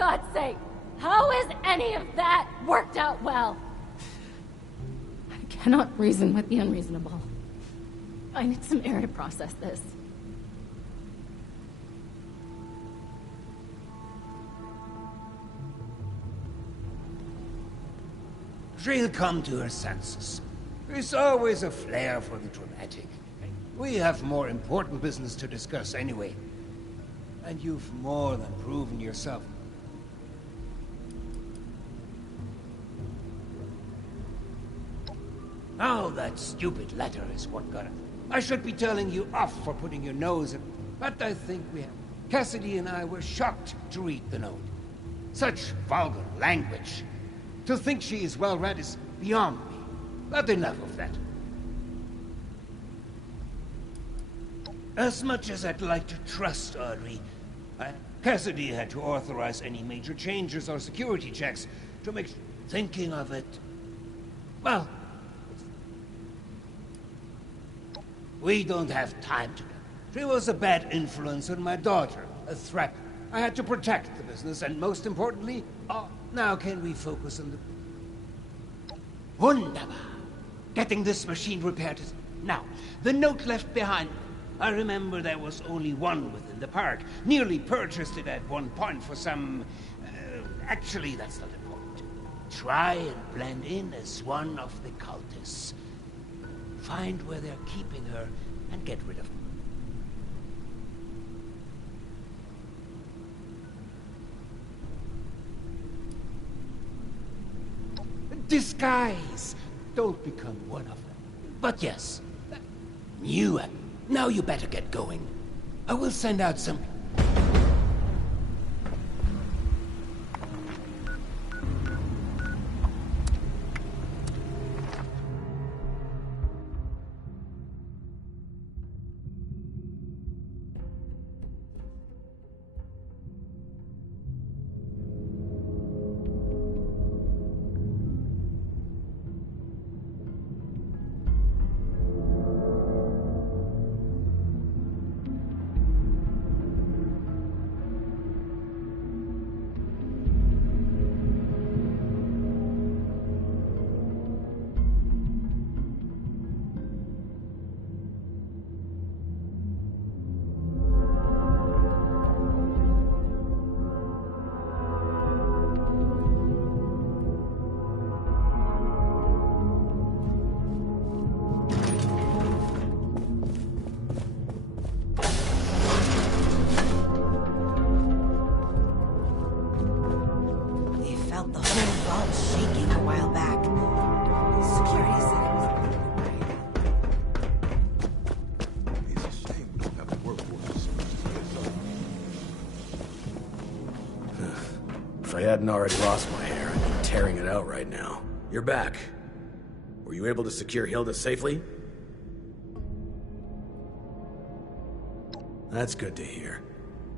God's sake! How has any of that worked out well? I cannot reason with the unreasonable. I need some air to process this. She'll come to her senses. There's always a flair for the dramatic. We have more important business to discuss anyway. And you've more than proven yourself. Oh, that stupid letter is what got it. I should be telling you off for putting your nose in, but I think we have. Cassidy and I were shocked to read the note. Such vulgar language. To think she is well read is beyond me. But enough of that. As much as I'd like to trust Audrey, Cassidy had to authorize any major changes or security checks to make thinking of it. Well, we don't have time to. She was a bad influence on my daughter, a threat. I had to protect the business, and most importantly, now can we focus on the... Wunderbar! Getting this machine repaired is... Now, the note left behind. I remember there was only one within the park. Nearly purchased it at one point for some... actually, that's not important. Try and blend in as one of the cultists. Find where they're keeping her and get rid of her. Disguise! Don't become one of them. But yes, new app. Now you better get going. I will send out some... If I hadn't already lost my hair, I'd be tearing it out right now. You're back. Were you able to secure Hilda safely? That's good to hear.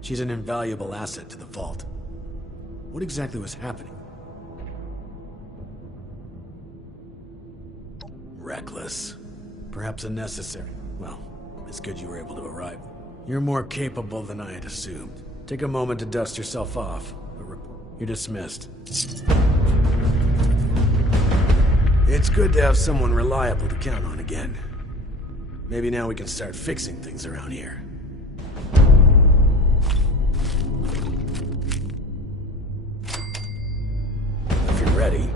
She's an invaluable asset to the Vault. What exactly was happening? Reckless. Perhaps unnecessary. Well, it's good you were able to arrive. You're more capable than I had assumed. Take a moment to dust yourself off. You're dismissed. It's good to have someone reliable to count on again. Maybe now we can start fixing things around here. If you're ready.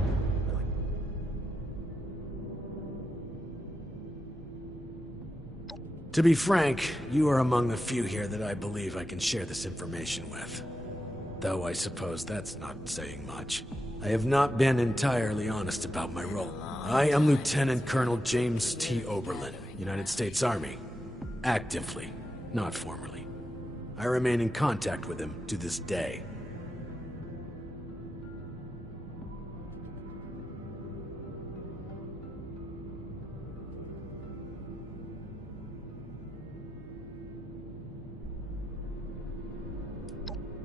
To be frank, you are among the few here that I believe I can share this information with. Though I suppose that's not saying much. I have not been entirely honest about my role. I am Lieutenant Colonel James T. Oberlin, United States Army. Actively, not formally. I remain in contact with him to this day.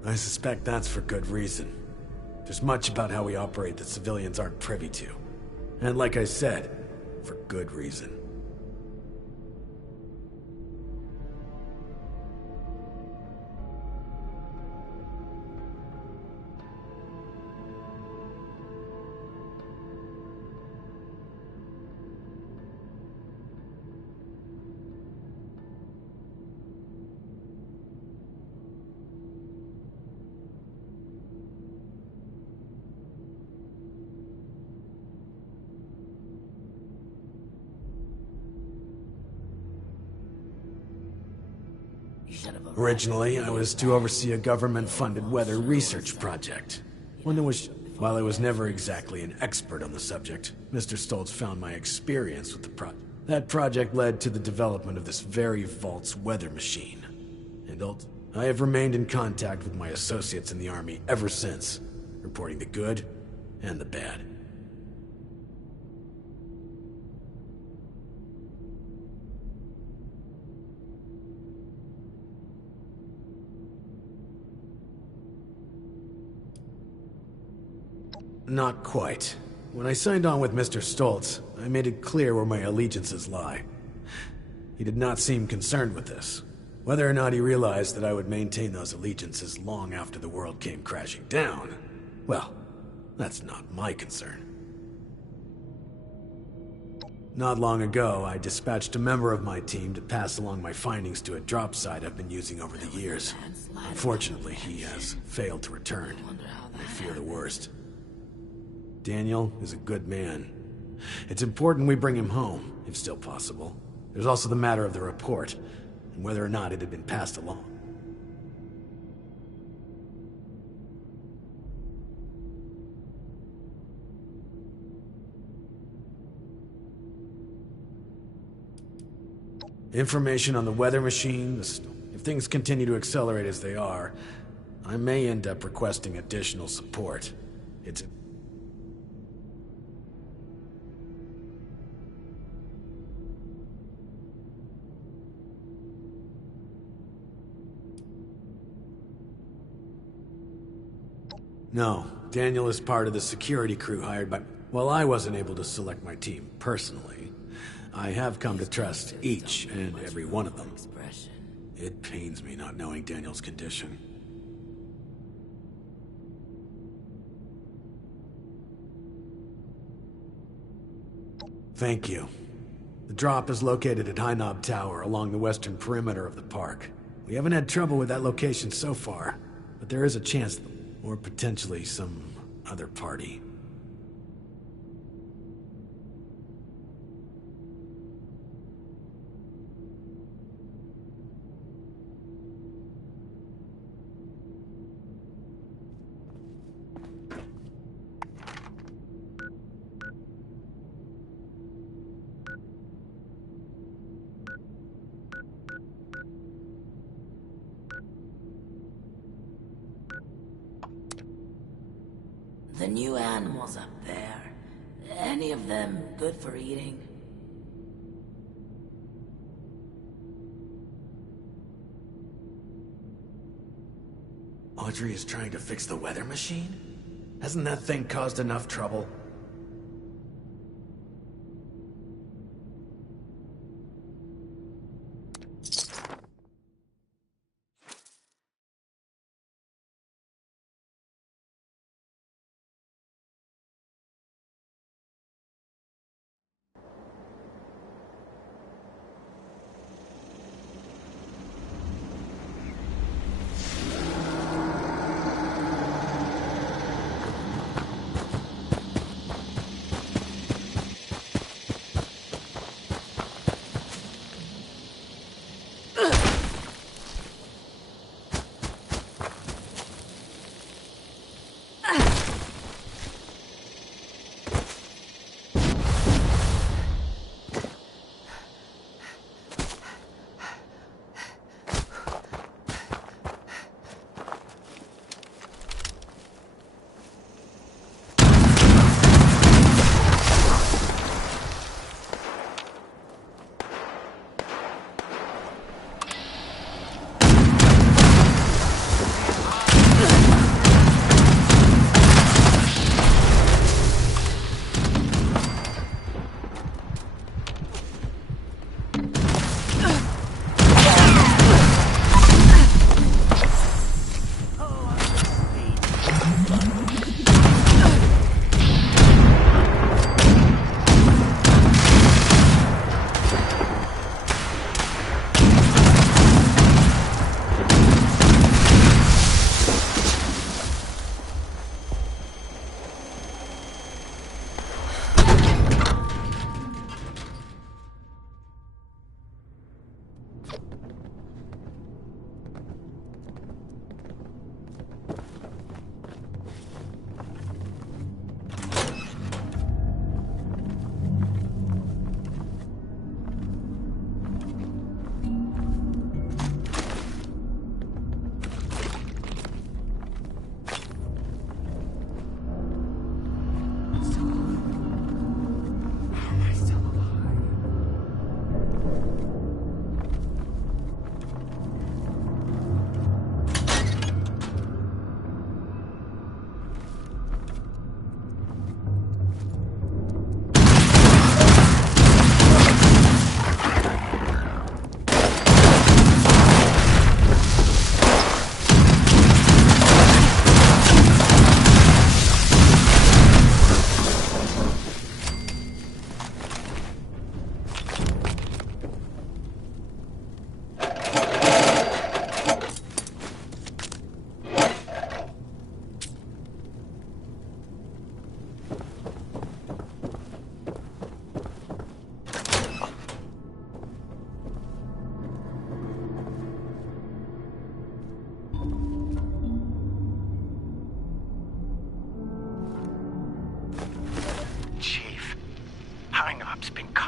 I suspect that's for good reason. There's much about how we operate that civilians aren't privy to. And like I said, for good reason. Originally, I was to oversee a government-funded weather research project. While I was never exactly an expert on the subject, Mr. Stoltz found my experience with the project. That project led to the development of this very vault's weather machine. And I have remained in contact with my associates in the Army ever since, reporting the good and the bad. Not quite. When I signed on with Mr. Stoltz, I made it clear where my allegiances lie. He did not seem concerned with this. Whether or not he realized that I would maintain those allegiances long after the world came crashing down, well, that's not my concern. Not long ago, I dispatched a member of my team to pass along my findings to a drop site I've been using over the years. Unfortunately, he has failed to return. I fear the worst. Daniel is a good man. It's important we bring him home, if still possible. There's also the matter of the report, and whether or not it had been passed along. Information on the weather machine, if things continue to accelerate as they are, I may end up requesting additional support. It's No, Daniel is part of the security crew hired by... While I wasn't able to select my team personally, I have come to trust each and every one of them. It pains me not knowing Daniel's condition. Thank you. The drop is located at High Knob Tower along the western perimeter of the park. We haven't had trouble with that location so far, but there is a chance... Or potentially some other party. The new animals up there, any of them good for eating? Audrey is trying to fix the weather machine? Hasn't that thing caused enough trouble?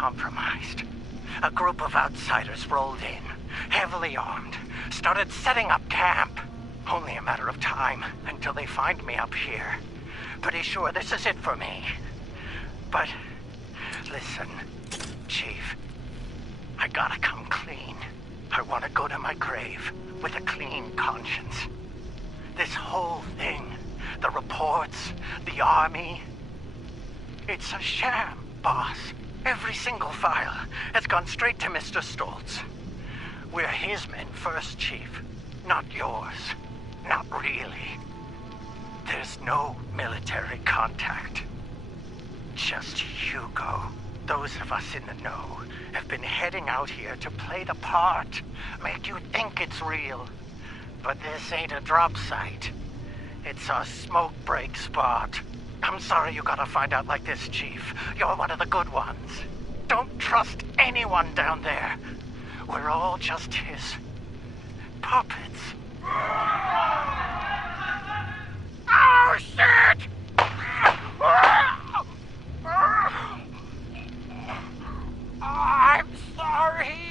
compromised. A group of outsiders rolled in, heavily armed, started setting up camp. Only a matter of time until they find me up here. Pretty sure this is it for me. But listen, Chief, I gotta come clean. I want to go to my grave with a clean conscience. This whole thing, the reports, the army, it's a sham, boss. Every single file has gone straight to Mr. Stoltz. We're his men first, Chief, not yours. Not really. There's no military contact. Just Hugo. Those of us in the know have been heading out here to play the part, make you think it's real. But this ain't a drop site. It's a smoke break spot. I'm sorry you gotta find out like this, Chief. You're one of the good ones. Don't trust anyone down there. We're all just his puppets. Oh, shit! I'm sorry.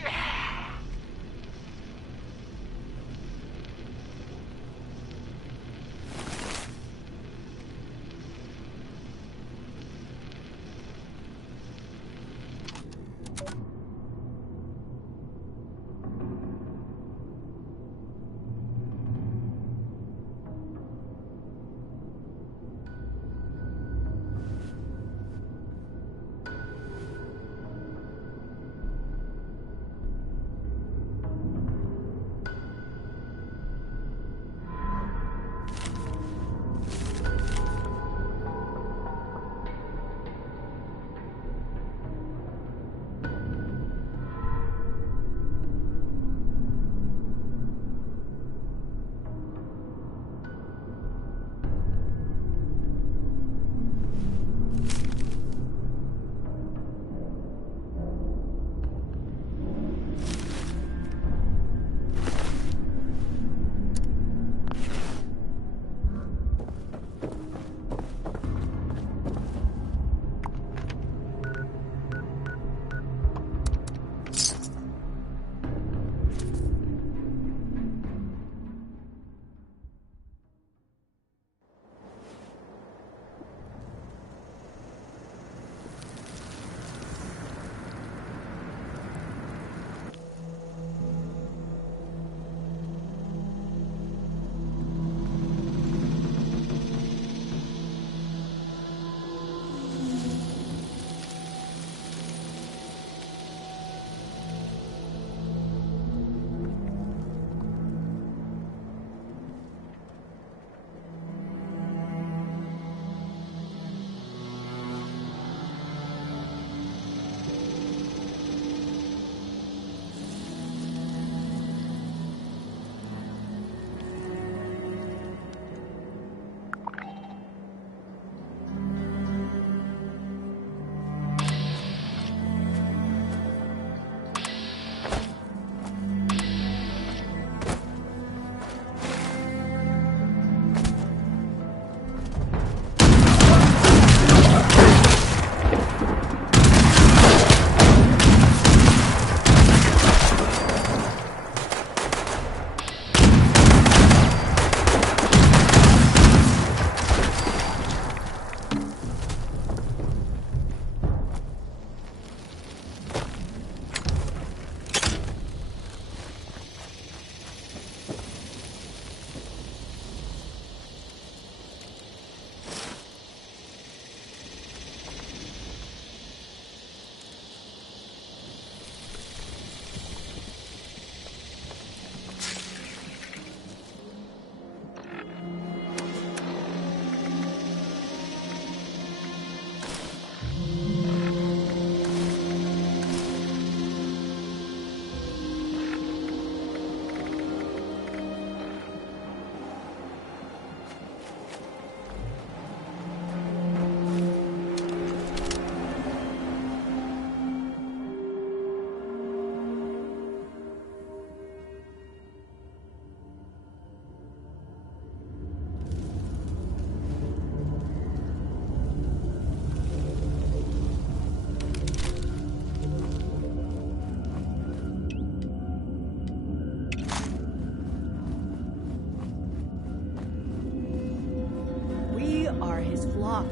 are his flock,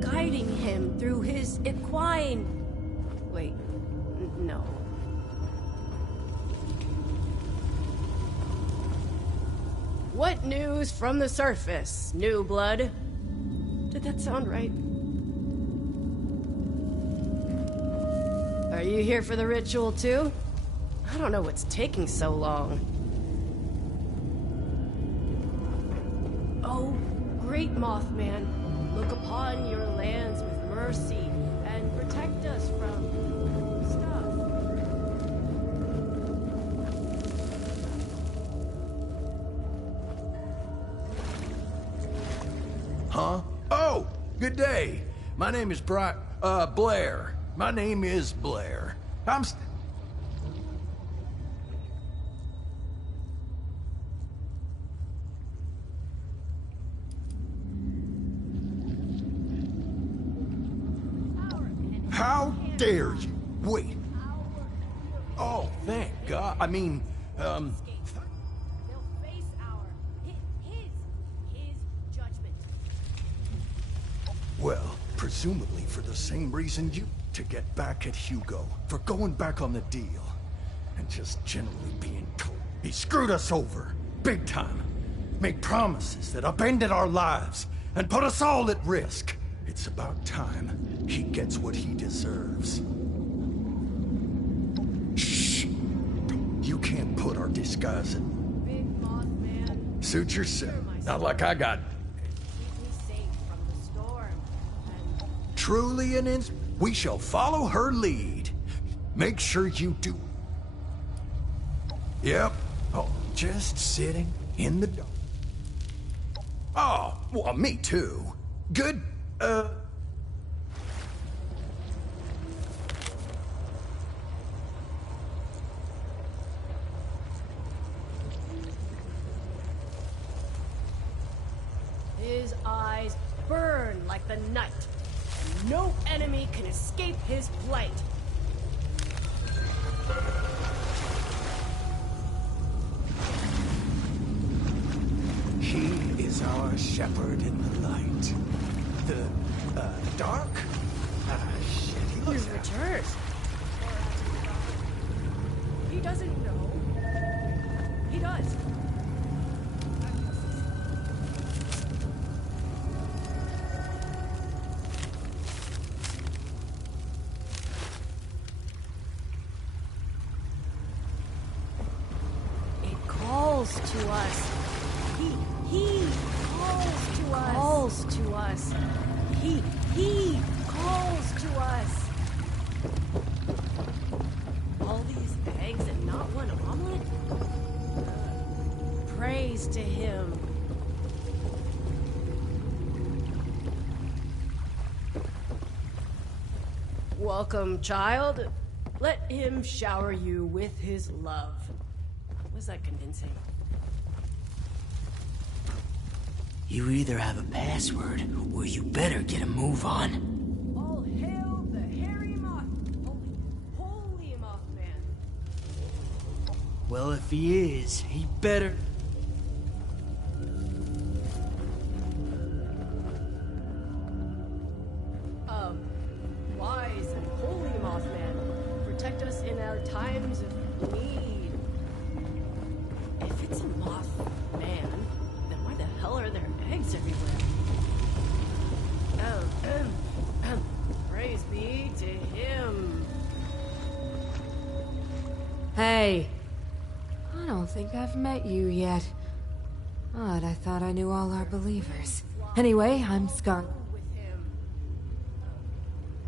guiding him through his equine... Wait, no. What news from the surface, new blood? Did that sound right? Are you here for the ritual too? I don't know what's taking so long. Oh, great Mothman, look upon your lands with mercy and protect us from stuff. Huh? Oh, good day. My name is Blair. My name is Blair. How dare you? Wait. Oh, thank God. I mean, They'll face his judgment. well, presumably for the same reason to get back at Hugo, for going back on the deal, and just generally being told. He screwed us over, big time. Made promises that upended our lives, and put us all at risk. It's about time he gets what he deserves. Shh! You can't put our disguise in. Big Mothman. Suit yourself. Not like I got Keep me safe from the storm. And truly an we shall follow her lead. Make sure you do. Yep. Oh, just sitting in the dark. Oh, well, me too. Good, his eyes burn like the night. No enemy can escape his flight. he is our shepherd in the light. The dark? Shit, he He looks returns. He doesn't know. He does. It calls to us. He calls to us. Calls to us. He calls to us. All these eggs and not one omelet? Praise to him. Welcome, child. Let him shower you with his love. Was that convincing? You either have a password, or you better get a move on. All hail the hairy moth. Holy Mothman. Well, if he is, he better... Wise and holy Mothman, protect us in our times of need. If it's a Mothman, then why the hell are there eggs everywhere? Praise be to him. Hey. I don't think I've met you yet. Odd, I thought I knew all our believers. Anyway, I'm Skyline. With him.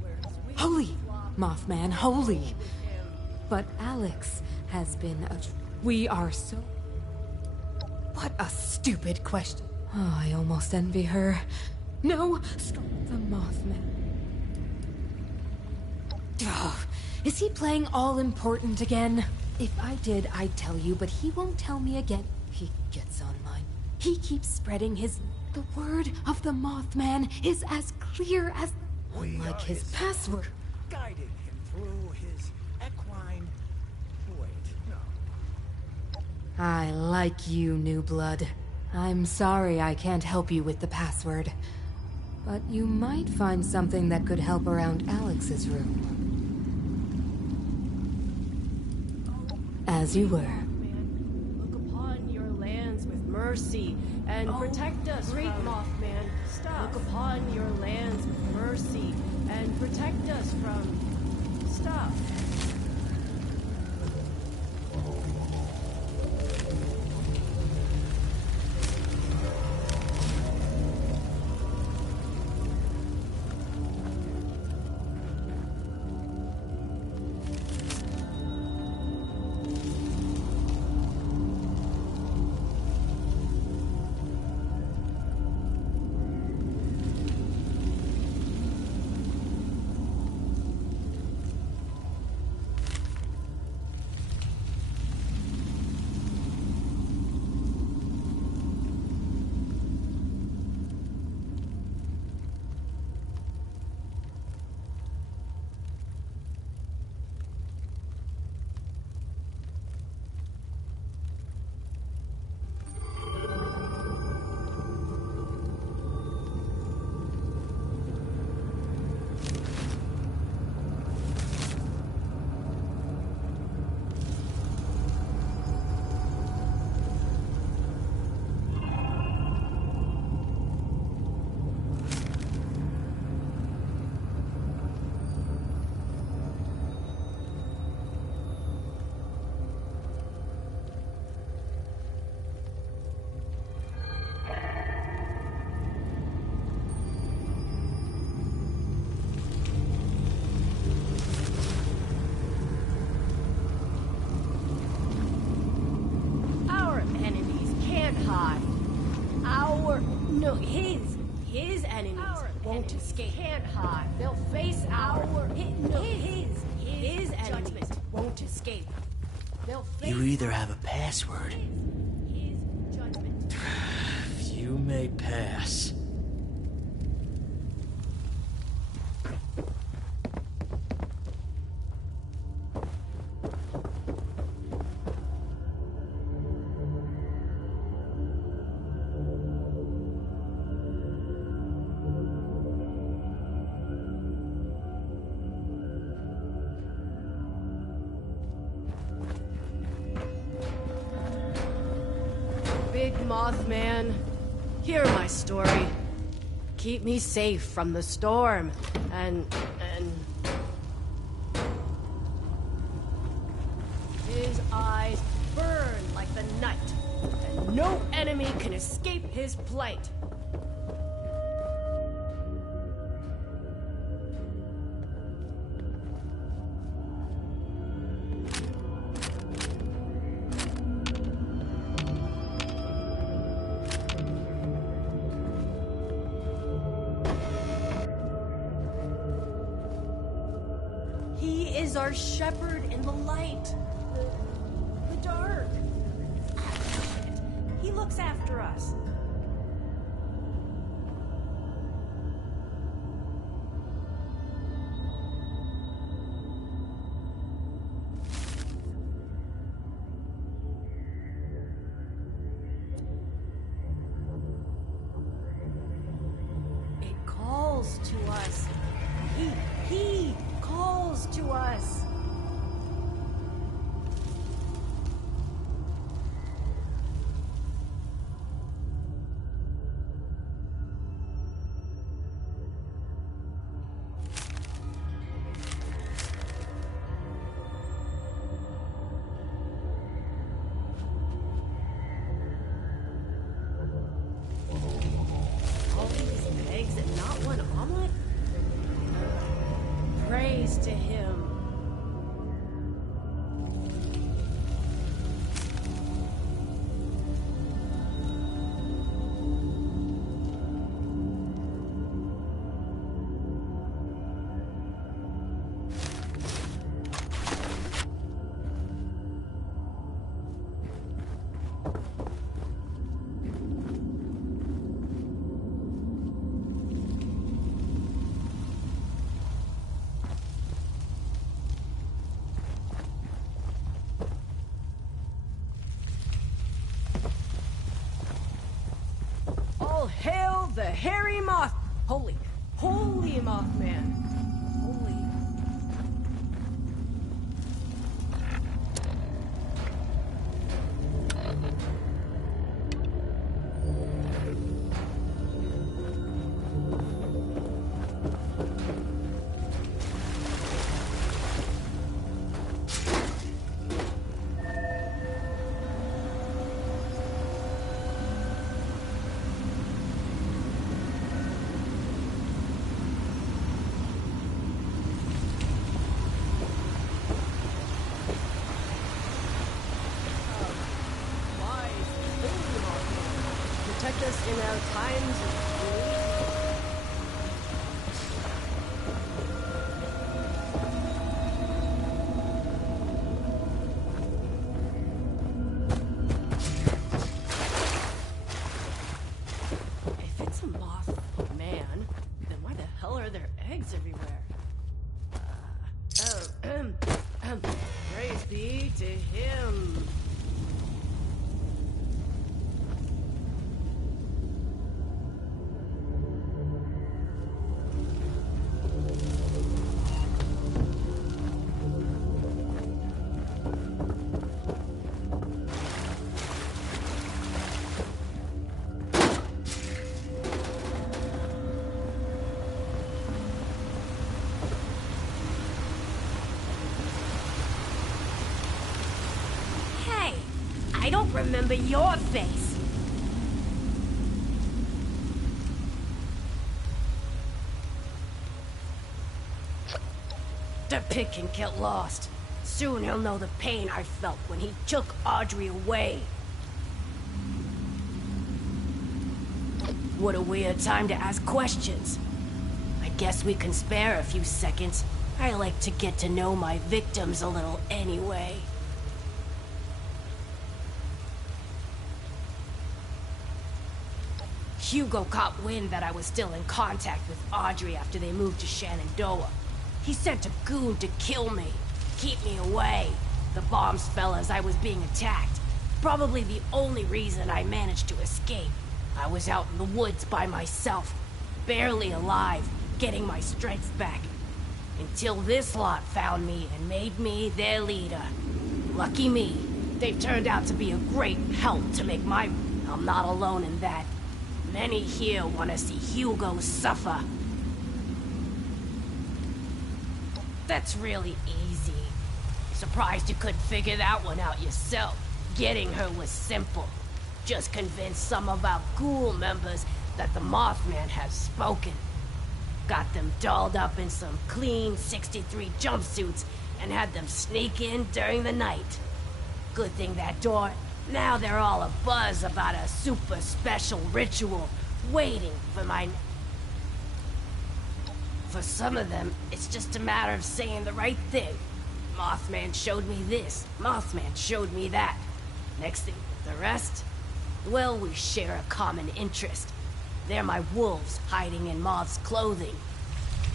Where his wings Holy! flop Mothman, holy! with him. But Alex has been a... We are so... What a stupid question. Oh, I almost envy her. No, stop the Mothman. Ugh, is he playing all important again? If I did, I'd tell you, but he won't tell me again. He gets on mine. He keeps spreading his... The word of the Mothman is as clear as... Unlike his password. Guided him through his equine. Wait, no. I like you, new blood. I'm sorry I can't help you with the password. But you might find something that could help around Alex's room. As you were. Man, look upon your lands with mercy and protect us from Mothman. Stop. Look upon your lands with mercy and protect us from. Stop. His enemies won't escape. Can't hide. They'll face his enemies won't escape. They'll face You either have a password. his judgment. You may pass. Big Mothman, hear my story. Keep me safe from the storm, and his eyes burn like the night, and no enemy can escape his plight. He is our shepherd in the light, the dark. He looks after us. It calls to us. He calls to us. All these eggs and not one omelet? Praise to him. All hail the hairy moth! Holy Mothman. Holy. Protect us in our times of need. If it's a moth man, then why the hell are there eggs everywhere? Praise be to him. I don't remember your face. The pig can get lost. Soon he'll know the pain I felt when he took Audrey away. What a weird time to ask questions. I guess we can spare a few seconds. I like to get to know my victims a little anyway. Hugo caught wind that I was still in contact with Audrey after they moved to Shenandoah. He sent a goon to kill me, keep me away. The bombs fell as I was being attacked. Probably the only reason I managed to escape. I was out in the woods by myself, barely alive, getting my strength back. Until this lot found me and made me their leader. Lucky me, they've turned out to be a great help to make my... I'm not alone in that. Many here want to see Hugo suffer. That's really easy. Surprised you couldn't figure that one out yourself. Getting her was simple. Just convince some of our ghoul members that the Mothman has spoken. Got them dolled up in some clean 63 jumpsuits and had them sneak in during the night. Good thing that door... Now they're all abuzz about a super special ritual, waiting for my... For some of them, it's just a matter of saying the right thing. Mothman showed me this, Mothman showed me that. Next thing, the rest? Well, we share a common interest. They're my wolves hiding in Moth's clothing.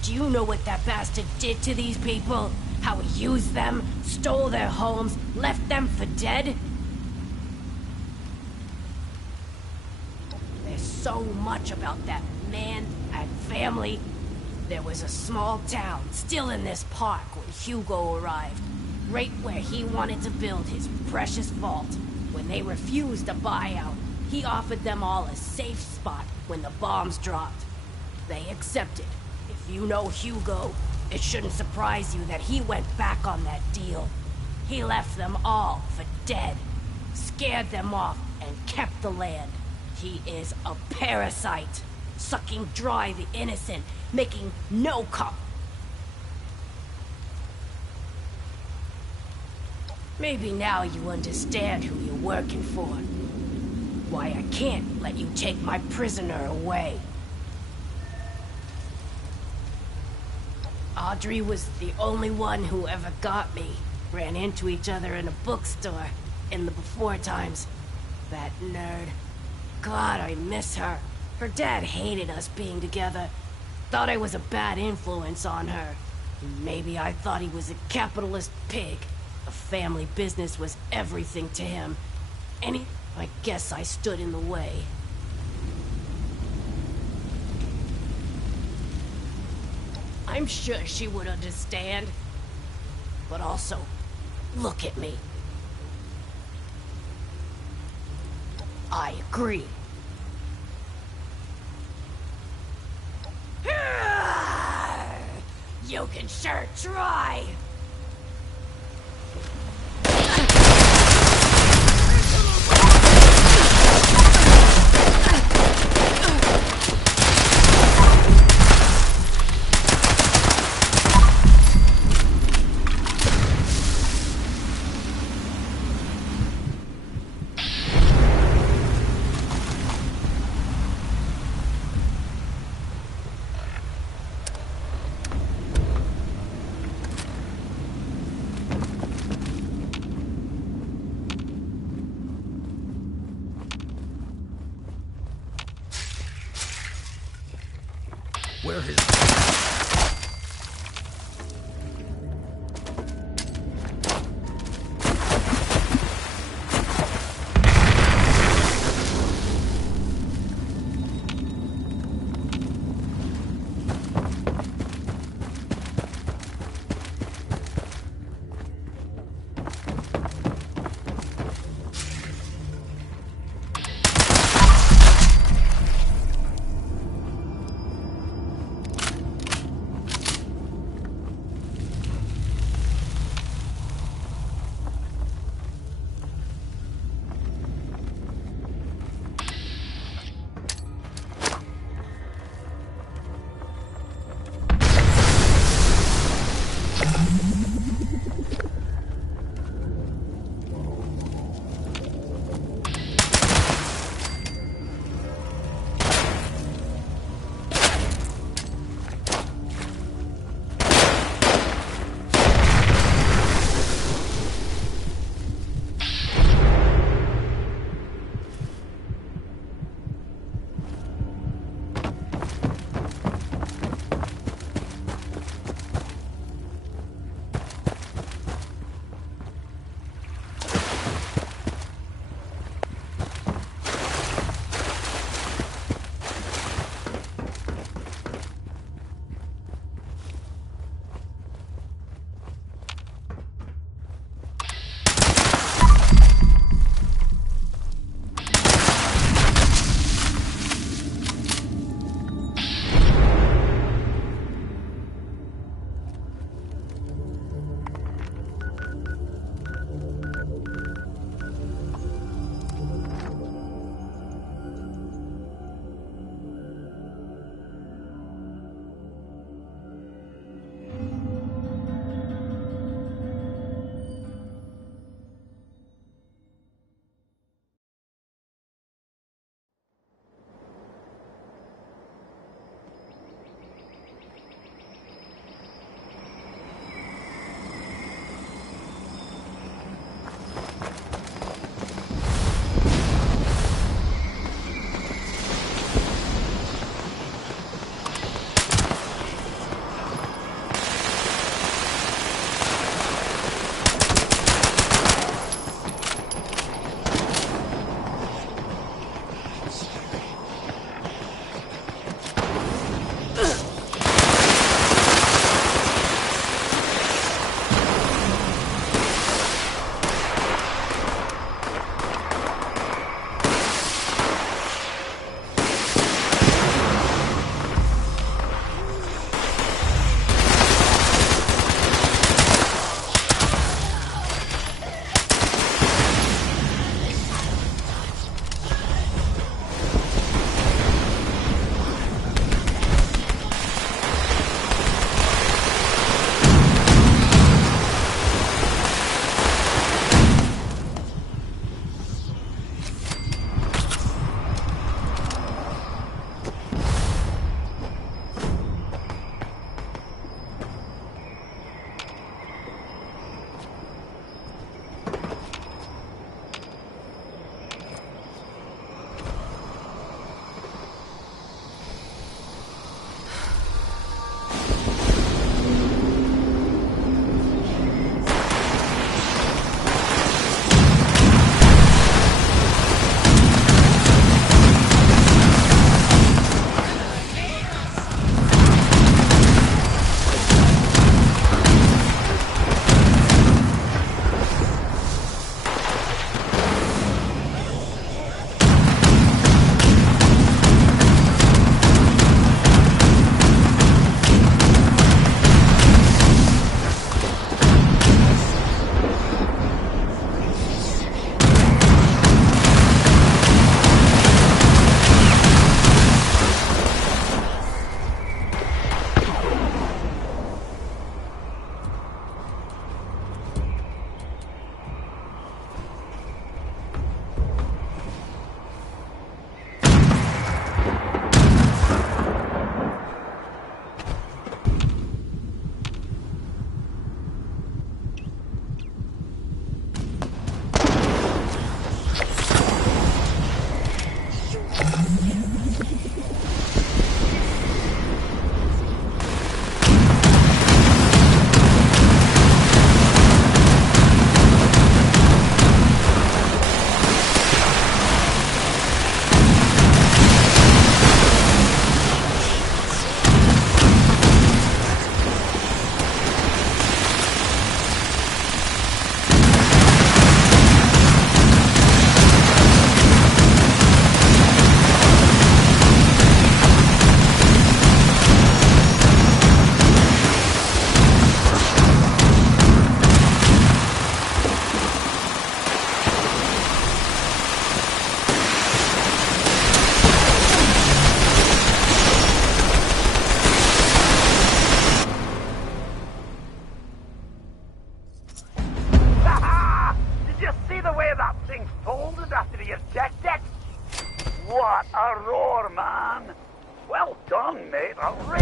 Do you know what that bastard did to these people? How he used them, stole their homes, left them for dead? There's so much about that man and family. There was a small town still in this park when Hugo arrived, right where he wanted to build his precious vault. When they refused a buyout, he offered them all a safe spot when the bombs dropped. They accepted. If you know Hugo, it shouldn't surprise you that he went back on that deal. He left them all for dead, scared them off, and kept the land. He is a parasite, sucking dry the innocent, making no Maybe now you understand who you're working for. Why I can't let you take my prisoner away. Audrey was the only one who ever got me. Ran into each other in a bookstore in the before times. That nerd. God, I miss her. Her dad hated us being together. Thought I was a bad influence on her. Maybe I thought he was a capitalist pig. A family business was everything to him. I guess I stood in the way. I'm sure she would understand. But also, look at me. I agree. You can sure try! Where is...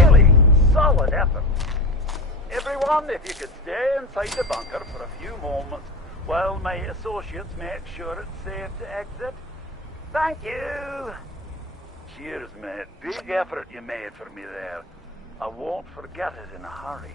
Really solid effort. Everyone, if you could stay inside the bunker for a few moments while my associates make sure it's safe to exit. Thank you. Cheers, mate. Big effort you made for me there. I won't forget it in a hurry.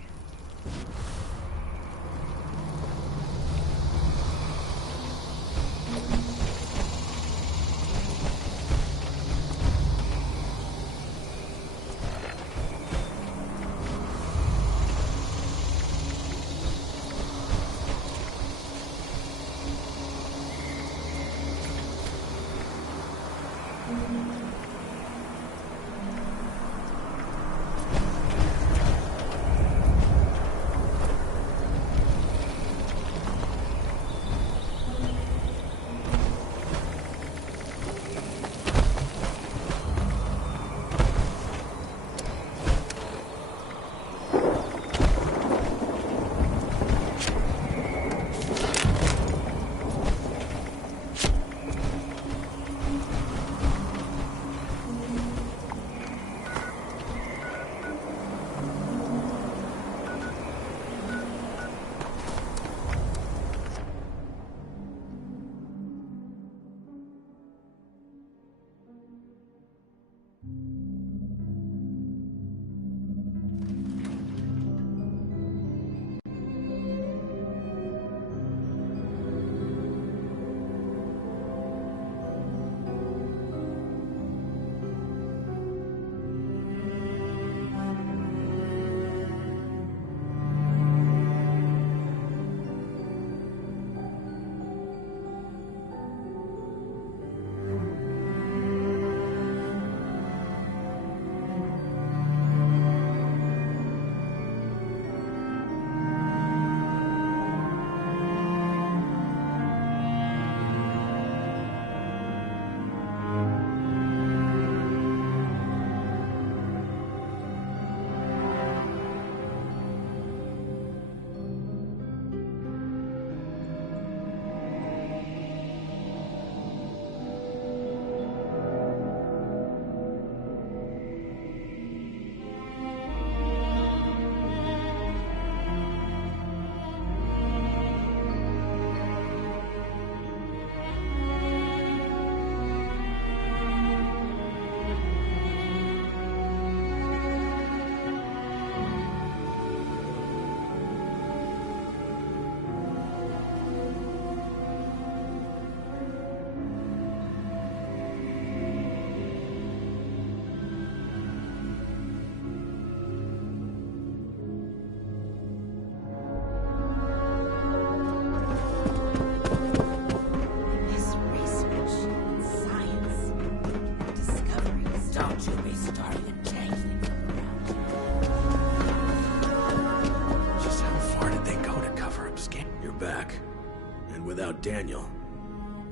Daniel.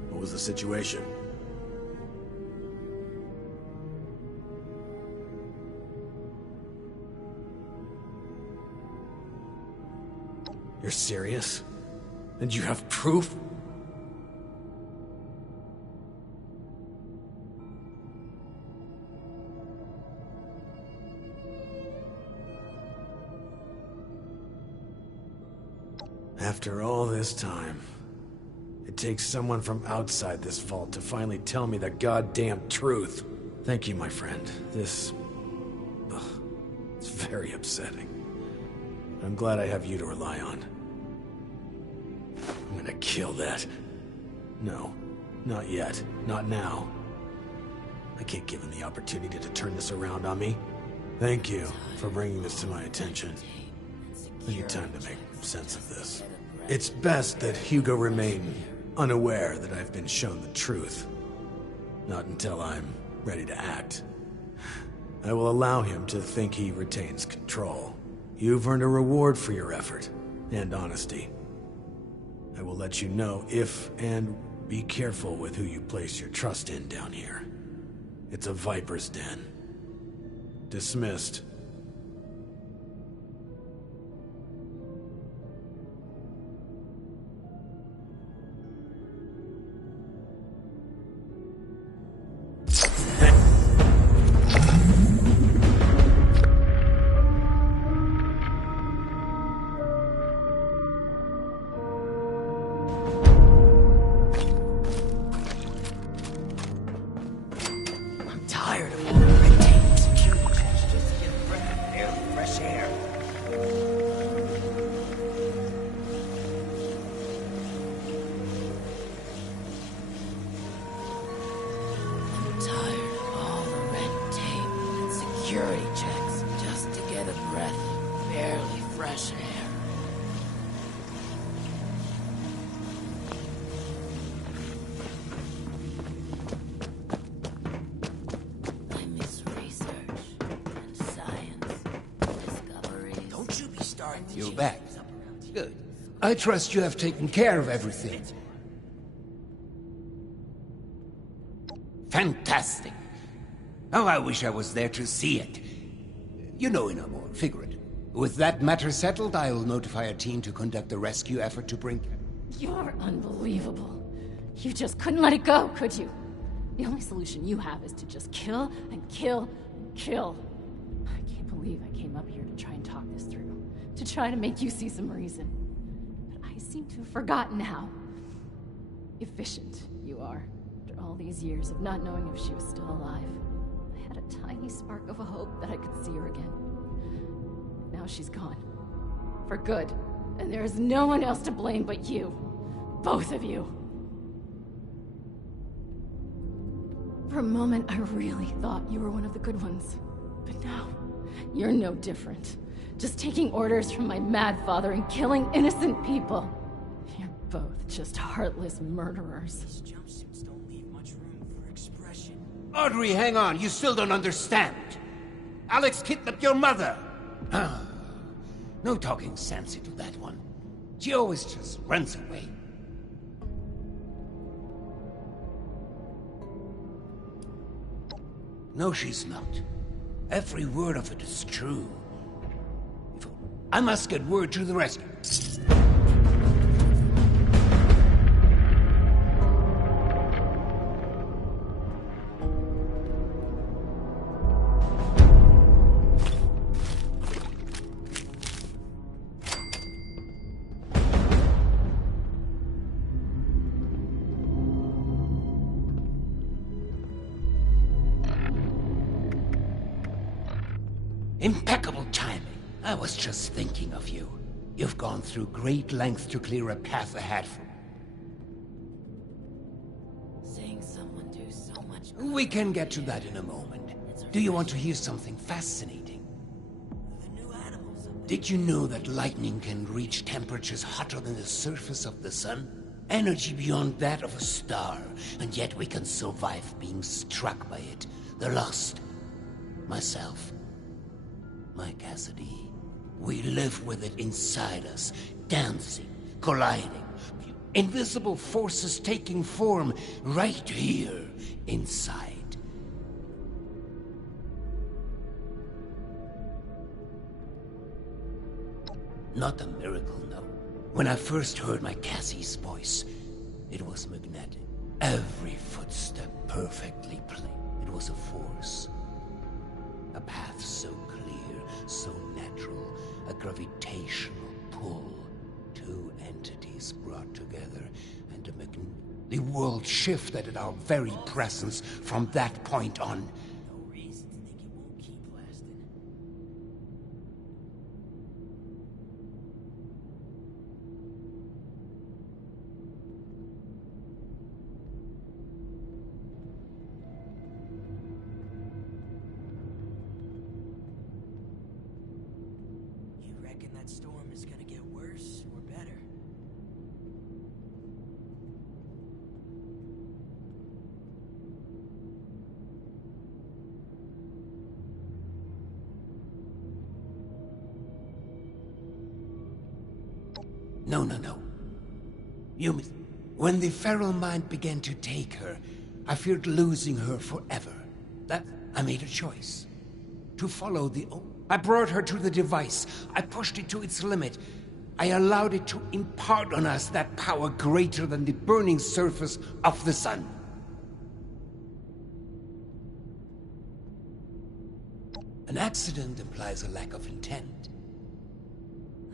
What was the situation? You're serious? And you have proof? After all this time, it takes someone from outside this vault to finally tell me the goddamn truth. Thank you, my friend. This... it's very upsetting. I'm glad I have you to rely on. I'm gonna kill that. No, not yet. Not now. I can't give him the opportunity to turn this around on me. Thank you for bringing this to my attention. I need time to make sense of this. It's best that Hugo remain unaware that I've been shown the truth. Not until I'm ready to act. I will allow him to think he retains control. You've earned a reward for your effort and honesty. I will let you know if, and be careful with who you place your trust in down here. It's a viper's den. Dismissed. breath, barely fresh air. I miss research and science, discoveries. Don't you be starting to You're change back. things up around here. Good. I trust you have taken care of everything. Fantastic. Oh, I wish I was there to see it. You know, in a more figurative. With that matter settled, I'll notify a team to conduct a rescue effort to bring... You're unbelievable. You just couldn't let it go, could you? The only solution you have is to just kill and kill and kill. I can't believe I came up here to try and talk this through. To try to make you see some reason. But I seem to have forgotten how efficient you are. After all these years of not knowing if she was still alive, I had a tiny spark of a hope that I could see her again. Now she's gone. For good. And there is no one else to blame but you. Both of you. For a moment, I really thought you were one of the good ones. But now, you're no different. Just taking orders from my mad father and killing innocent people. You're both just heartless murderers. These jumpsuits don't leave much room for expression. Audrey, hang on. You still don't understand. Alex kidnapped your mother. No talking sense into that one. She always just runs away. No, she's not. Every word of it is true. I must get word to the rescue. Impeccable timing. I was just thinking of you. You've gone through great lengths to clear a path ahead for... Seeing someone do so much good. We can get to that in a moment. Do you want to hear something fascinating? The new animals up there. Did you know that lightning can reach temperatures hotter than the surface of the sun? Energy beyond that of a star, and yet we can survive being struck by it. The lost. Myself. My Cassidy. We live with it inside us, dancing, colliding. Invisible forces taking form right here, inside. Not a miracle, no. When I first heard my Cassie's voice, it was magnetic. Every footstep perfectly plain. It was a force. A path so clear, so natural, a gravitational pull. Two entities brought together, and the world shifted at our very presence from that point on. No reason to think it won't keep lasting. You reckon that storm is gonna get worse or better? No. When the feral mind began to take her, I feared losing her forever. That I made a choice. To follow the... I brought her to the device. I pushed it to its limit. I allowed it to impart on us that power greater than the burning surface of the sun. An accident implies a lack of intent.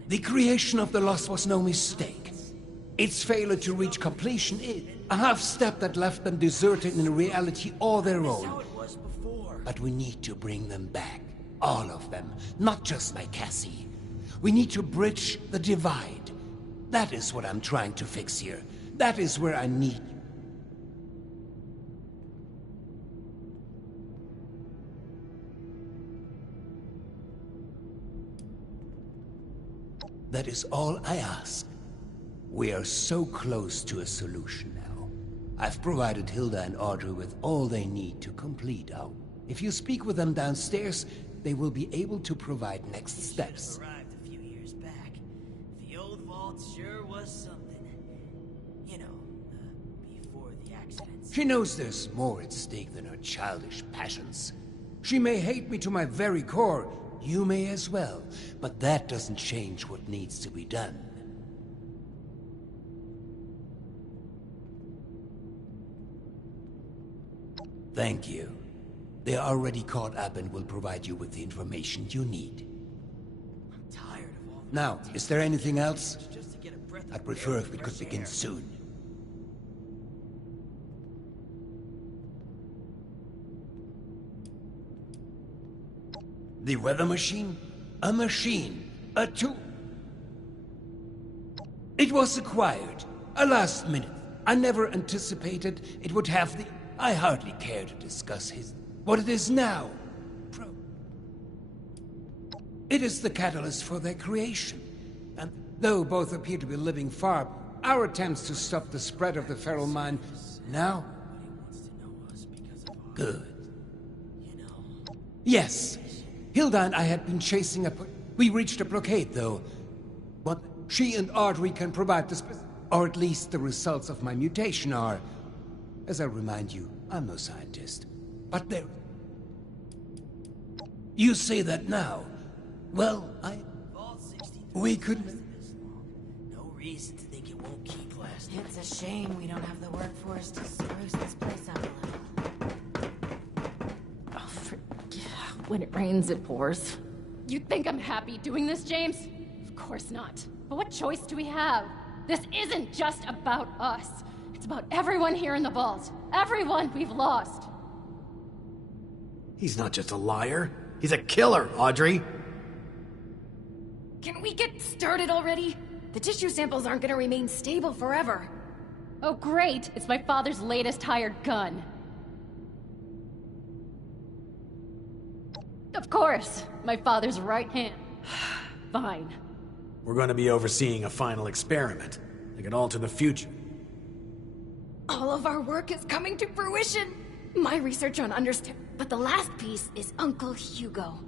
The creation of the lost was no mistake. Its failure to reach completion is a half-step that left them deserted in a reality all their That's how own. it was before. But we need to bring them back. All of them. Not just my Cassie. We need to bridge the divide. That is what I'm trying to fix here. That is where I need... That is all I ask. We are so close to a solution now. I've provided Hilda and Audrey with all they need to complete our... If you speak with them downstairs, they will be able to provide next steps. Arrived a few years back. The old vault sure was something. You know, before the accidents. She knows there's more at stake than her childish passions. She may hate me to my very core. You may as well. But that doesn't change what needs to be done. Thank you. They are already caught up and will provide you with the information you need. I'm tired of all Now, is there anything else? just to get a breath of I'd prefer air if we and could fresh begin air. soon. The weather machine? A machine. A tool. It was acquired. A last minute. I never anticipated it would have the... I hardly care to discuss what it is now. It is the catalyst for their creation. And though both appear to be living far, our attempts to stop the spread of the feral mind now... Good. Yes. Hilda and I had been chasing a... We reached a blockade, though. But she and Audrey can provide the... Or at least the results of my mutation are... As I remind you, I'm no scientist. But there... You say that now. Well, we could... No reason to think it won't keep lasting. It's a shame we don't have the workforce to spruce this place up a little. When it rains, it pours. You think I'm happy doing this, James? Of course not. But what choice do we have? This isn't just about us. It's about everyone here in the vault. Everyone we've lost. He's not just a liar. He's a killer, Audrey. Can we get started already? The tissue samples aren't gonna remain stable forever. Oh, great. It's my father's latest hired gun. Of course. My father's right hand. Fine. We're going to be overseeing a final experiment that could alter the future. All of our work is coming to fruition. My research on but the last piece is Uncle Hugo.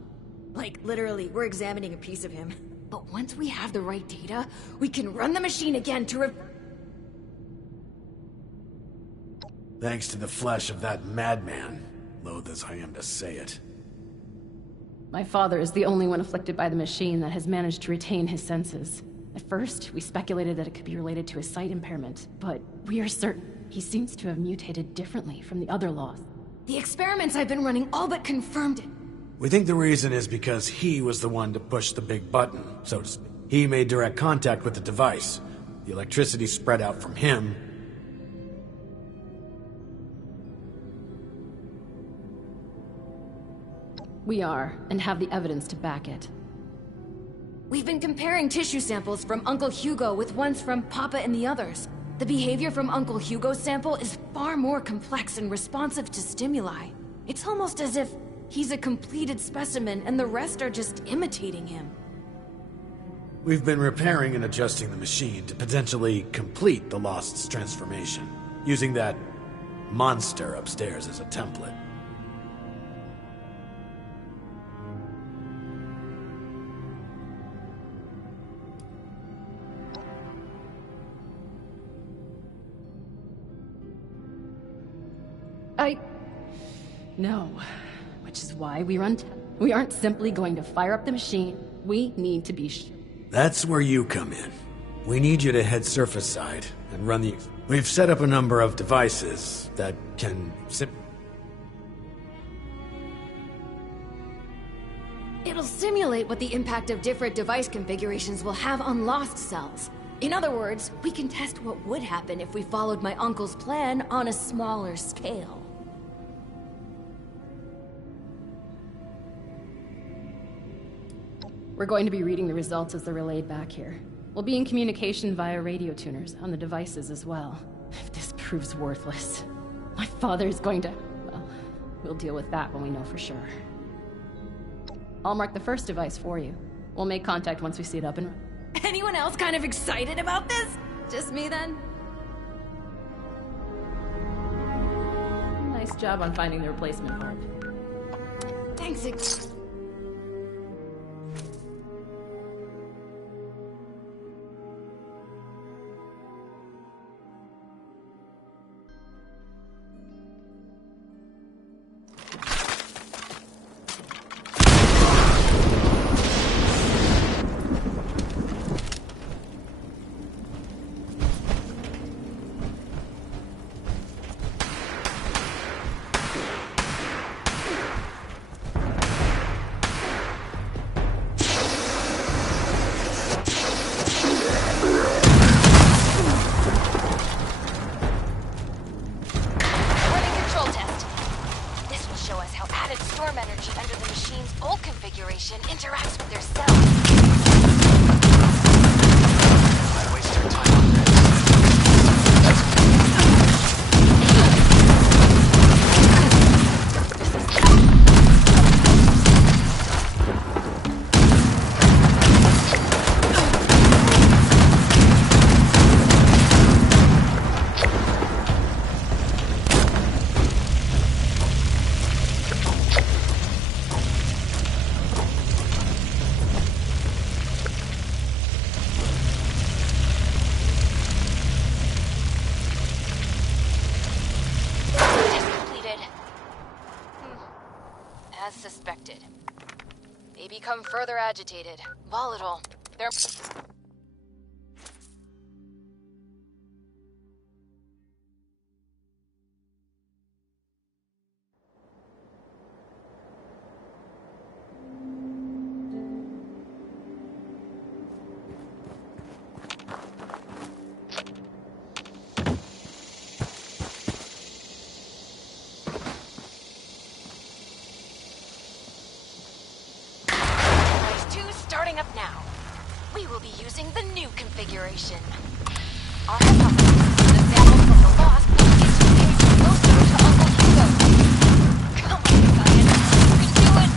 Like, literally, we're examining a piece of him. But once we have the right data, we can run the machine again to Thanks to the flesh of that madman, loath as I am to say it. My father is the only one afflicted by the machine that has managed to retain his senses. At first, we speculated that it could be related to his sight impairment, but we are certain he seems to have mutated differently from the other lost. The experiments I've been running all but confirmed it. We think the reason is because he was the one to push the big button, so to speak. He made direct contact with the device. The electricity spread out from him. We are, and have the evidence to back it. We've been comparing tissue samples from Uncle Hugo with ones from Papa and the others. The behavior from Uncle Hugo's sample is far more complex and responsive to stimuli. It's almost as if he's a completed specimen and the rest are just imitating him. We've been repairing and adjusting the machine to potentially complete the Lost's transformation, using that monster upstairs as a template. No. Which is why we run We aren't simply going to fire up the machine. We need to be That's where you come in. We need you to head surface side and run the... We've set up a number of devices that can... It'll simulate what the impact of different device configurations will have on lost cells. In other words, we can test what would happen if we followed my uncle's plan on a smaller scale. We're going to be reading the results as they're relayed back here. We'll be in communication via radio tuners on the devices as well. If this proves worthless, my father is going to... Well, we'll deal with that when we know for sure. I'll mark the first device for you. We'll make contact once we see it up and... Anyone else kind of excited about this? Just me then? Nice job on finding the replacement part. Thanks. Interacts with their cells. I'd waste your time on this. As suspected. They become further agitated, volatile. They're... Starting up now. We will be using the new configuration. Our hypothesis is the sample from the lost will get to be closer to Uncle Hugo. Come on, science. You can do it!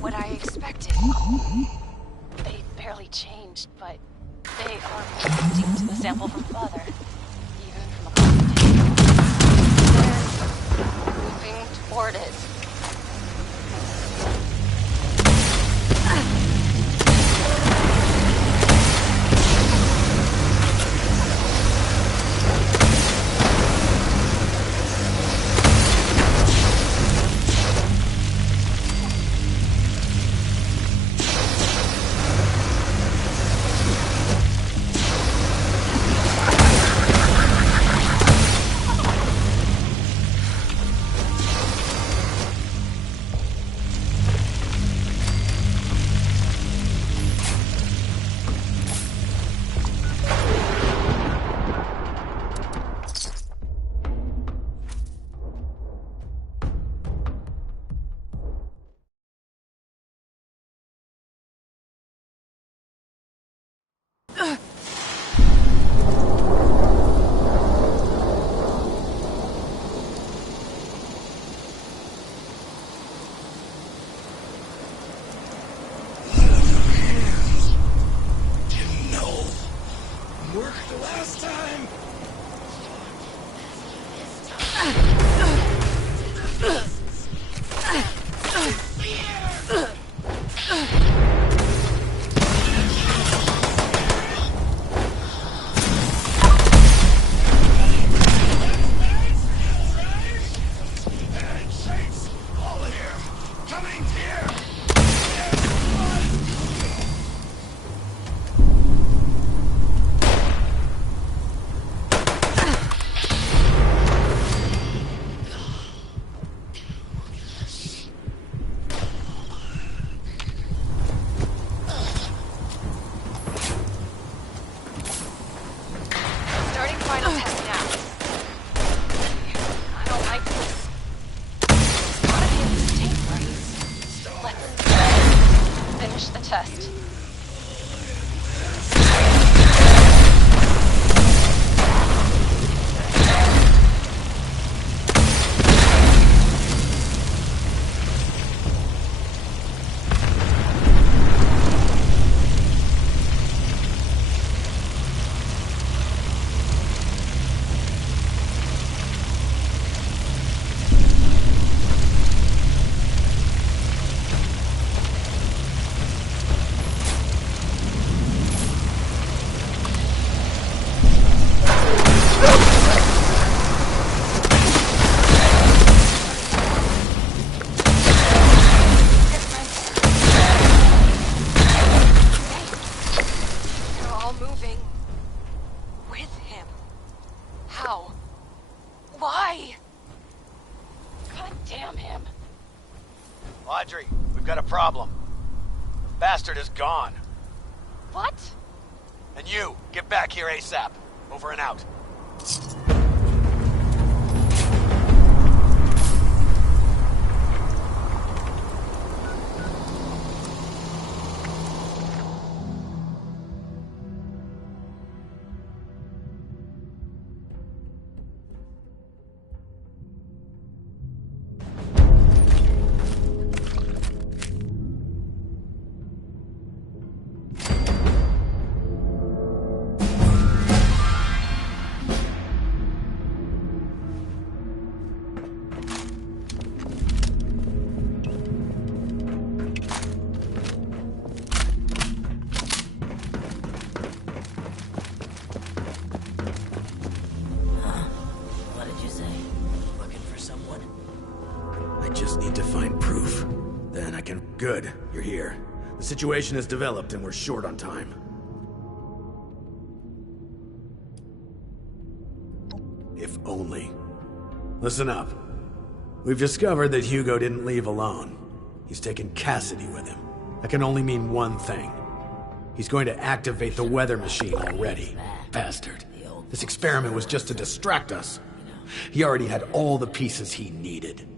What I expected. They barely changed, but they are pointing to the sample from Father, even from across the table. They're moving toward it. finish the test. Audrey, we've got a problem. The bastard is gone. What? And you, get back here ASAP. Over and out. Good, you're here. The situation has developed and we're short on time. If only. Listen up. We've discovered that Hugo didn't leave alone. He's taken Cassidy with him. That can only mean one thing. He's going to activate the weather machine already. Bastard. This experiment was just to distract us. He already had all the pieces he needed.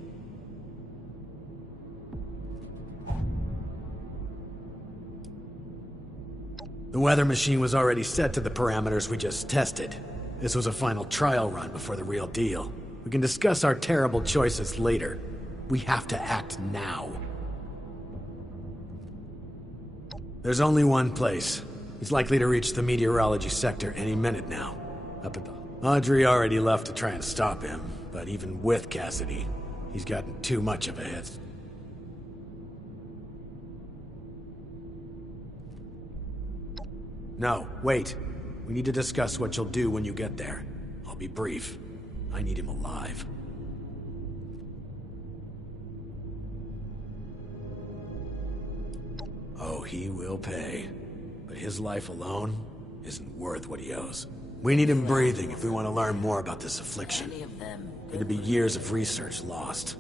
The weather machine was already set to the parameters we just tested. This was a final trial run before the real deal. We can discuss our terrible choices later. We have to act now. There's only one place. He's likely to reach the meteorology sector any minute now. Up at the... Audrey already left to try and stop him, but even with Cassidy, he's gotten too much of a hit. No, wait. We need to discuss what you'll do when you get there. I'll be brief. I need him alive. Oh, he will pay. But his life alone isn't worth what he owes. We need him breathing if we want to learn more about this affliction. It'd be years of research lost.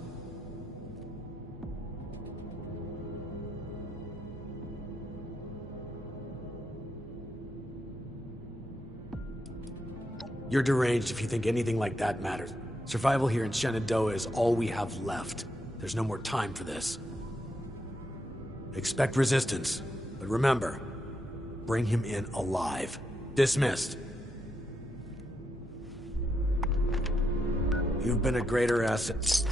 You're deranged if you think anything like that matters. Survival here in Shenandoah is all we have left. There's no more time for this. Expect resistance, but remember, bring him in alive. Dismissed. You've been a greater asset.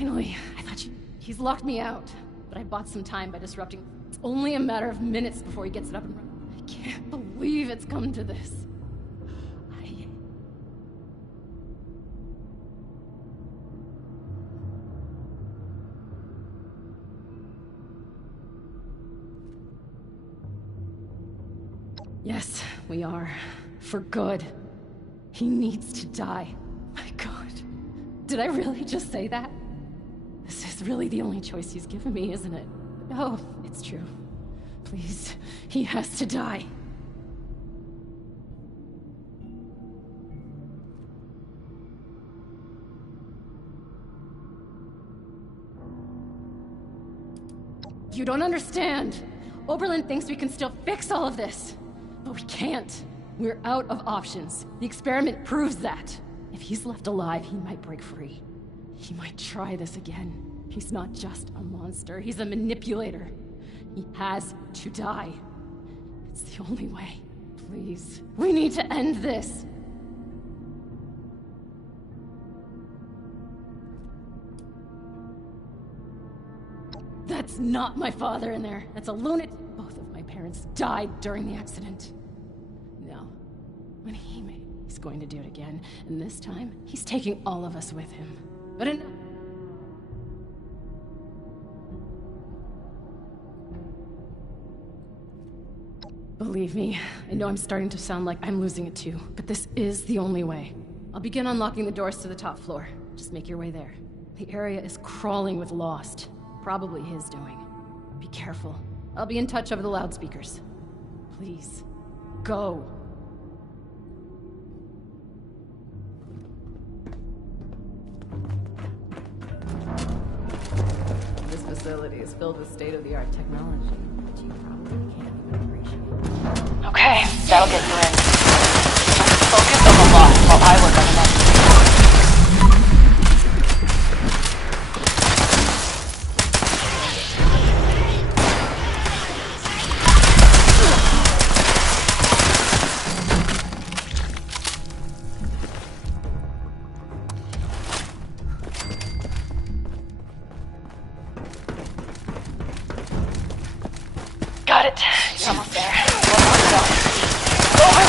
Finally, I thought he's locked me out, but I bought some time by disrupting. It's only a matter of minutes before he gets it up and running. I can't believe it's come to this. Yes, we are. For good. He needs to die. My God. Did I really just say that? This is really the only choice he's given me, isn't it? Oh, it's true. Please, he has to die. You don't understand. Oberlin thinks we can still fix all of this. But we can't. We're out of options. The experiment proves that. If he's left alive, he might break free. He might try this again. He's not just a monster, he's a manipulator. He has to die. It's the only way. Please, we need to end this. That's not my father in there. That's a lunatic. Both of my parents died during the accident. No. When he's going to do it again. And this time, he's taking all of us with him. But believe me, I know I'm starting to sound like I'm losing it too, but this is the only way. I'll begin unlocking the doors to the top floor. Just make your way there. The area is crawling with Lost. Probably his doing. Be careful. I'll be in touch over the loudspeakers. Please, go. This facility is filled with state-of-the-art technology, which you probably can't even appreciate. Okay, that'll get you in. Focus on the Lost while I work on the next. Got it. You're almost there. One more to go. Over.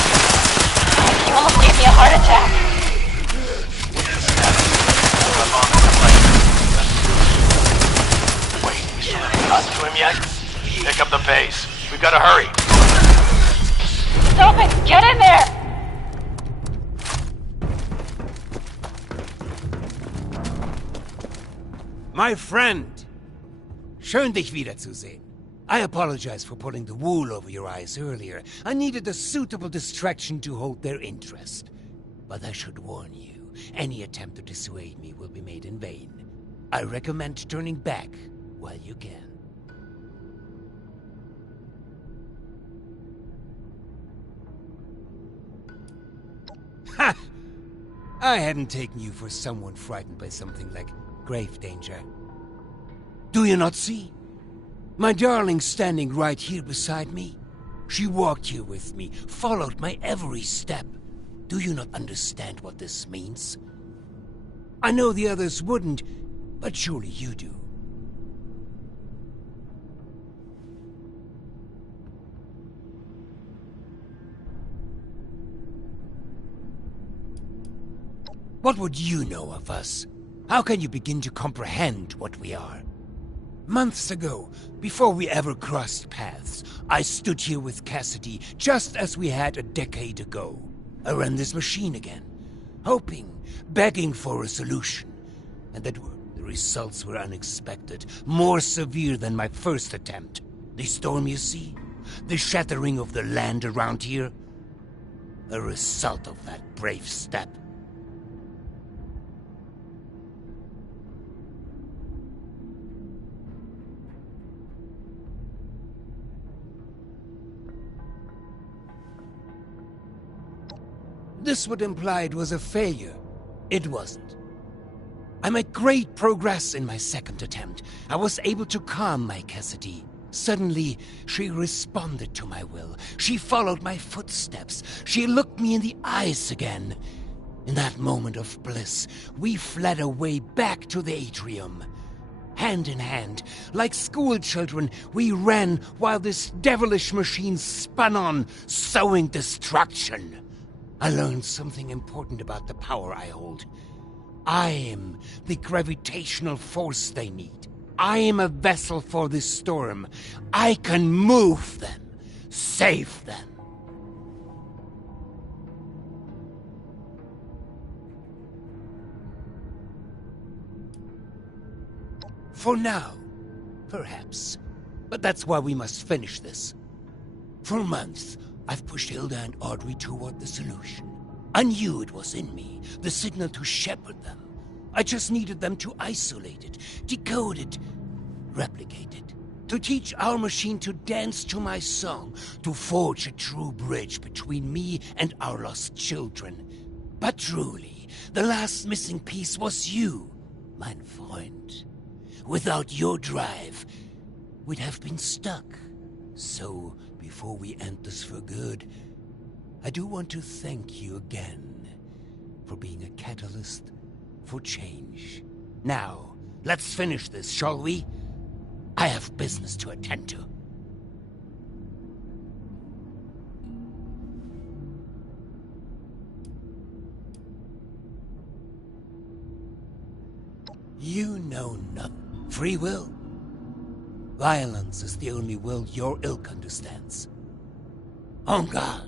You almost gave me a heart attack. Wait, we still haven't gotten to him yet? Pick up the pace. We've got to hurry. It's open. Get in there. My friend! Schön, dich wiederzusehen. I apologize for pulling the wool over your eyes earlier. I needed a suitable distraction to hold their interest. But I should warn you, any attempt to dissuade me will be made in vain. I recommend turning back while you can. Ha! I hadn't taken you for someone frightened by something like grave danger. Do you not see? My darling standing right here beside me. She walked here with me, followed my every step. Do you not understand what this means? I know the others wouldn't, but surely you do. What would you know of us? How can you begin to comprehend what we are? Months ago, before we ever crossed paths, I stood here with Cassidy, just as we had a decade ago. I ran this machine again, hoping, begging for a solution. And the results were unexpected, more severe than my first attempt. The storm, you see? The shattering of the land around here? A result of that brave step. This would imply it was a failure. It wasn't. I made great progress in my second attempt. I was able to calm my Cassidy. Suddenly, she responded to my will. She followed my footsteps. She looked me in the eyes again. In that moment of bliss, we fled away back to the atrium. Hand in hand, like school children, we ran while this devilish machine spun on, sowing destruction. I learned something important about the power I hold. I am the gravitational force they need. I am a vessel for this storm. I can move them, save them. For now, perhaps. But that's why we must finish this. For months, I've pushed Hilda and Audrey toward the solution. I knew it was in me, the signal to shepherd them. I just needed them to isolate it, decode it, replicate it. To teach our machine to dance to my song, to forge a true bridge between me and our lost children. But truly, the last missing piece was you, mein Freund. Without your drive, we'd have been stuck. So, before we end this for good, I do want to thank you again for being a catalyst for change. Now, let's finish this, shall we? I have business to attend to. You know nothing. Free will? Violence is the only will your ilk understands. En garde.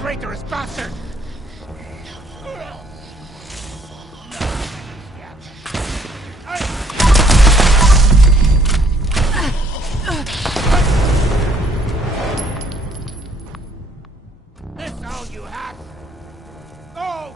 Traitorous bastard! That's all you have! Go!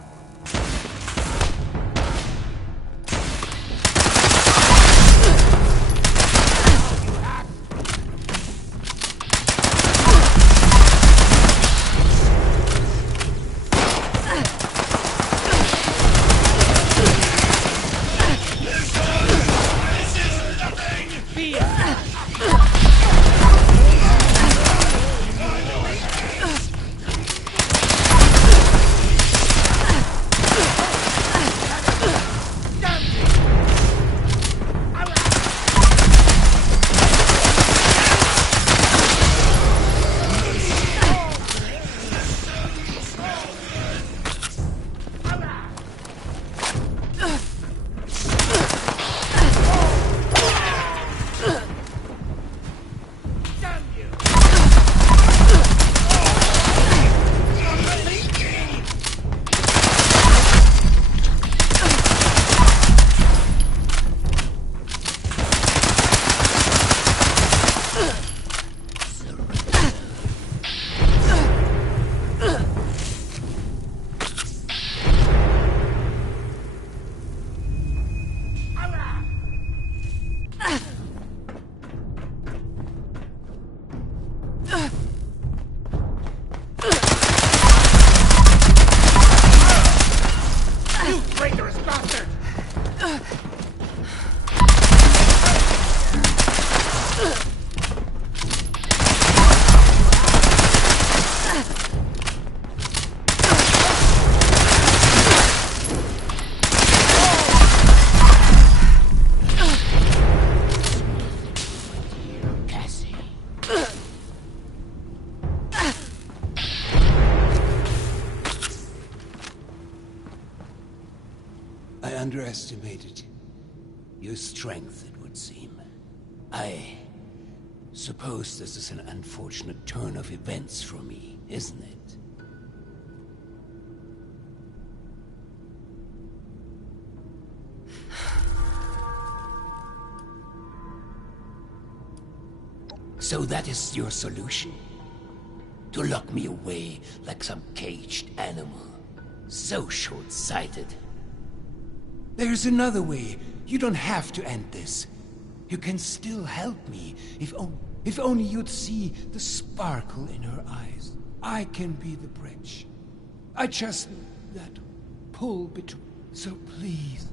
underestimated your strength, it would seem. I suppose this is an unfortunate turn of events for me, isn't it? So that is your solution? To lock me away like some caged animal? So short-sighted. There's another way. You don't have to end this. You can still help me, if only you'd see the sparkle in her eyes. I can be the bridge. I just need that pull between. So please.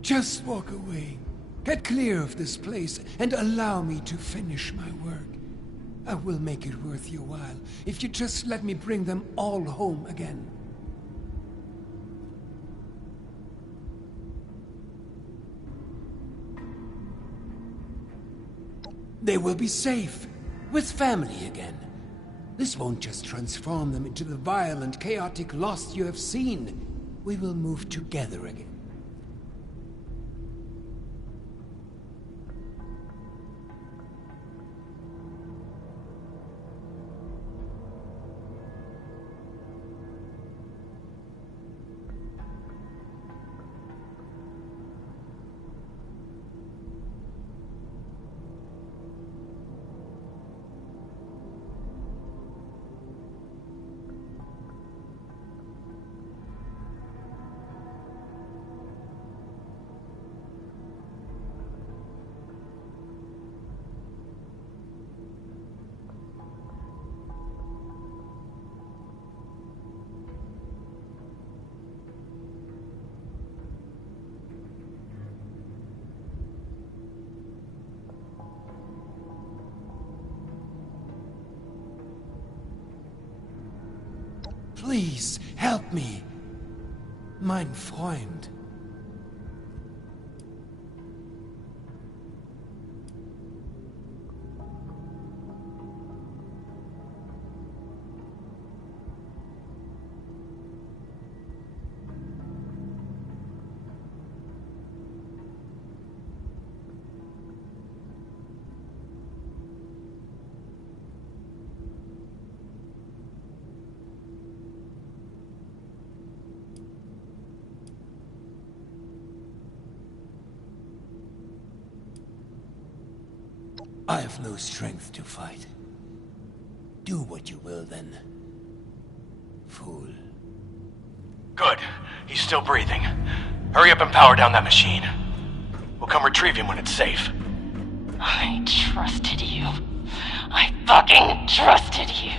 Just walk away. Get clear of this place and allow me to finish my work. I will make it worth your while if you just let me bring them all home again. They will be safe, with family again. This won't just transform them into the violent, chaotic lost you have seen. We will move together again. Please, help me. Mein Freund. I have no strength to fight. Do what you will, then. Fool. Good. He's still breathing. Hurry up and power down that machine. We'll come retrieve him when it's safe. I trusted you. I fucking trusted you.